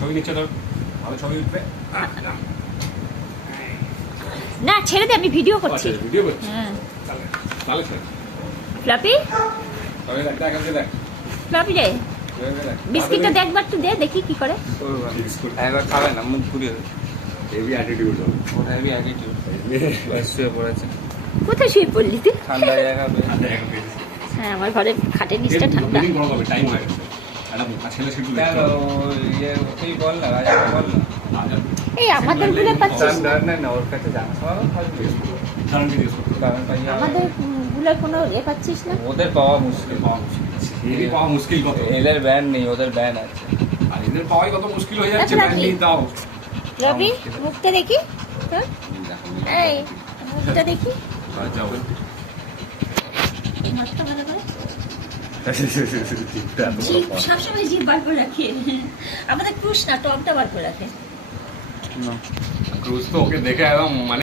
ছবি নিচ্ছে তোর ভালো ছবি উঠবে না ছেড়ে দে, আমি ভিডিও করছি। ভিডিও করছি হ্যাঁ ভালো ছেলে ফ্লাপি তবে দেখ দেখ ফ্লাপি রে, বিস্কিটটা দেখবার তুই দে, দেখি কি করে। একবার খাবে না, মুখ ঘুরিয়ে দেবে। হেভি অ্যাটিটিউড ওটা হেভি অ্যাটিটিউড। শুয়ে পড়েছে, কোথায় শুয়ে পড়লি তুই? ঠান্ডা জায়গা পেয়ে। হ্যাঁ আমার ঘরে খাটের নিচটা ঠান্ডা। টাইম হয়ে গেছে একটা ছেলে সেটু কেন ইয়ে ওকেই বল না, রাজাকে বল না। এই আমাদের গুলো পাচ্ছিস না? না ওর কাছে জানা সব থাকবে। কারণ কি জিজ্ঞেস করতে কারণ ভাই আমাদের গুলোর কোনো পাচ্ছিস না? ওদের পাওয়া মুশকিল। পাওয়া মুশকিল এরই পাওয়া মুশকিল কত এদের ব্যান নেই, ওদের ব্যান আছে। আর এদের পাওয়াই কত মুশকিল হয়ে যাচ্ছে আচ্ছা, ব্যান্ড নেই তাও রবি মুখটা দেখি, হ্যাঁ এই মুখটা দেখি, যাও মুখটা ভালো করে। জিভ সবসময় জিভ বার করে রাখে, আমাদের ক্রুশ না টপটা বার করে রাখে। ক্রুজ তো ওকে দেখে একদম মানে